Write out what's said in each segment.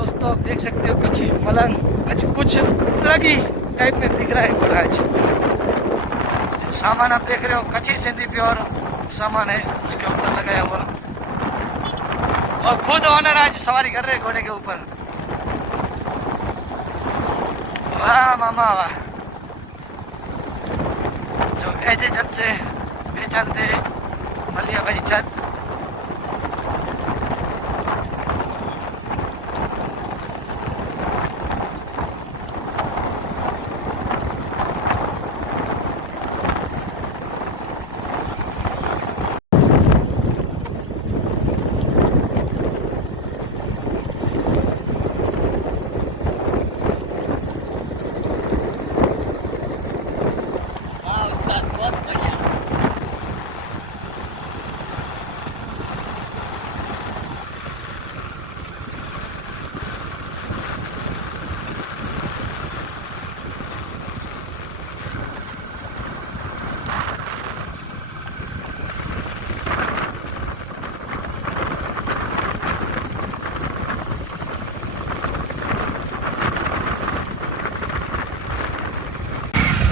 दोस्तों आप देख सकते हो कच्ची मलंग आज कुछ अलग ही टाइप में दिख रहा है घोड़ा आज। जो सामान आप देख रहे हो कच्ची सिंधी प्योर सामान है उसके ऊपर लगाया हुआ, और खुद ओनर आज सवारी कर रहे हैं घोड़े के ऊपर। वाह मामा वाह, जो ऐसे जत से पहचानते मलिया भाई जत।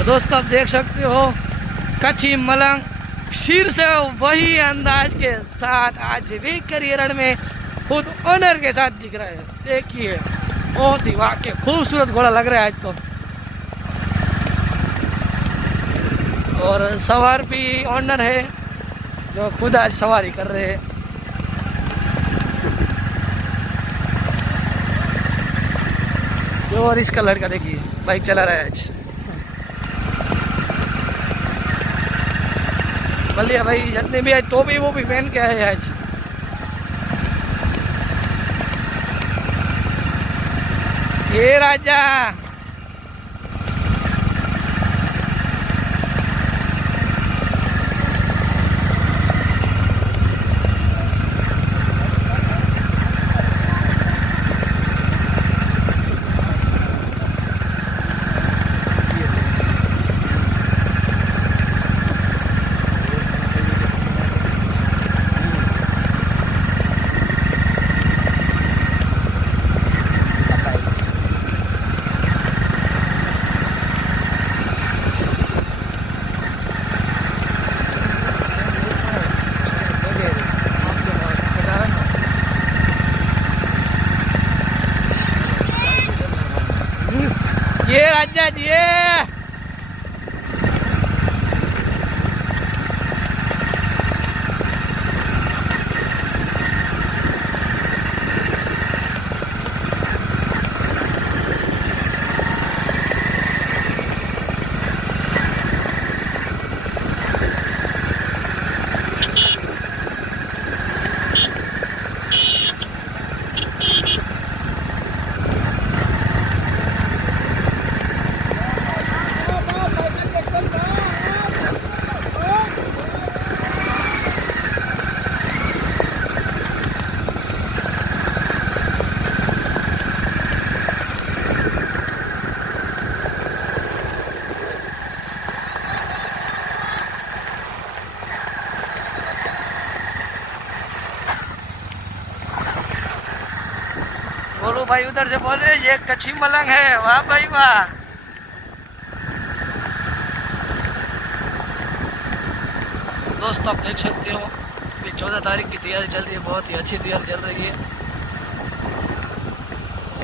दोस्तों आप देख सकते हो कच्ची मलंग फिर से वही अंदाज के साथ आज भी करियर में खुद ओनर के साथ दिख रहा है। देखिए बहुत ही वाकई खूबसूरत घोड़ा लग रहा है आज तो। और सवार भी ओनर है जो खुद आज सवारी कर रहे हैं। और इसका लड़का देखिए बाइक चला रहा है आज। मलिया भाई जितने भी आज टोपी वो भी पहन के आए आज। ये राजा ये राजा जी ये बोलो भाई, उधर से बोले ये कच्ची मलंग है। वाह भाई वाह। दोस्तों आप देख सकते हो कि 14 तारीख की तैयारी चल रही है, बहुत ही अच्छी तैयारी चल रही है।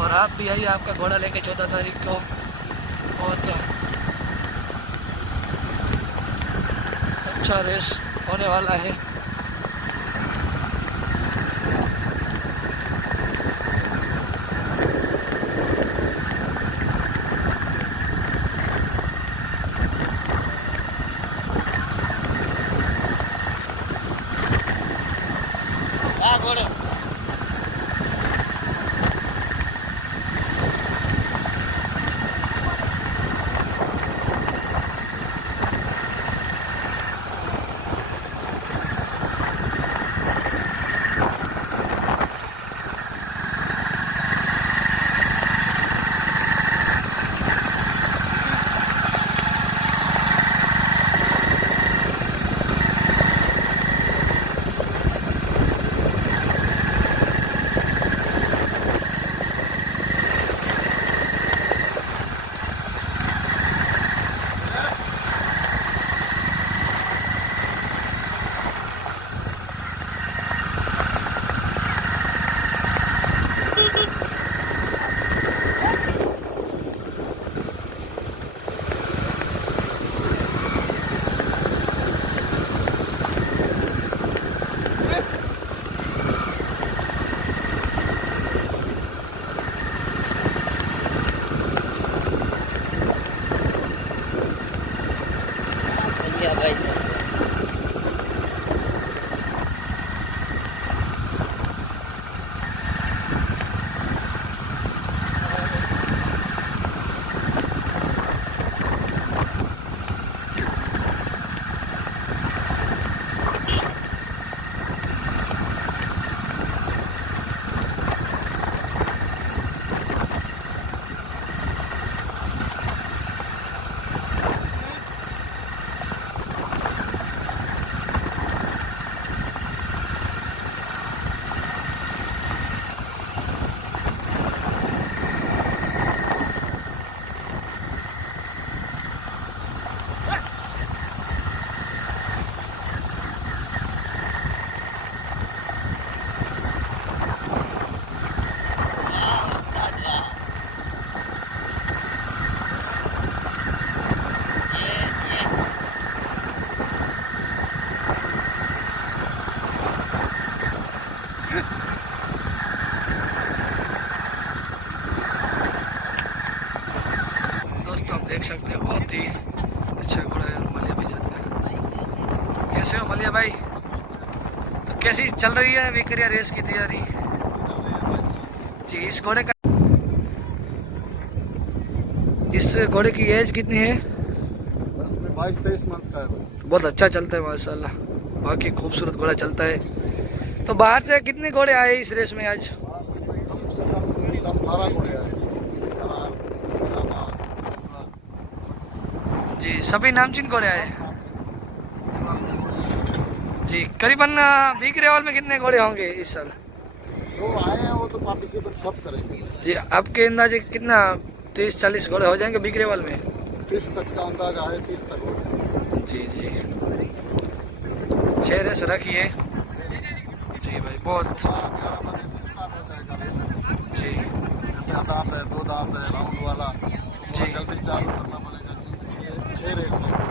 और आप भी आइए आपका घोड़ा लेके 14 तारीख को, बहुत अच्छा रेस होने वाला है। देख सकते हो बहुत ही अच्छा घोड़ा है मलिया भी जाता है। कैसे हो मलिया भाई? तो कैसी चल रही है विक्रिया रेस की तैयारी जी? इस घोड़े की एज कितनी है? 22-23 मंथ का है। बहुत अच्छा चलता है माशाल्लाह, बाकी खूबसूरत घोड़ा चलता है। तो बाहर से कितने घोड़े आए इस रेस में आज? कम से कम 10-12 घोड़े आए जी, सभी नामचीन घोड़े आए जी। करीबन बीकरेवाल में कितने घोड़े होंगे इस साल? जो आए हैं वो तो पार्टिसिपेट सब करेंगे जी, आपके अंदाजे कितना 30-40 घोड़े हो जाएंगे बीकरेवाल में? 30 तक का अंदाजा है, 30 तक हो गया। जी जी, 6 रेस रखिए जी भाई। बहुत 11 बजे से स्टार्ट हो जाएगा रेस। जी जैसे दांत है, 2 दांत है, राउंड वाला जी जल्दी चालू करना पड़ेगा क्योंकि 6 रेस है।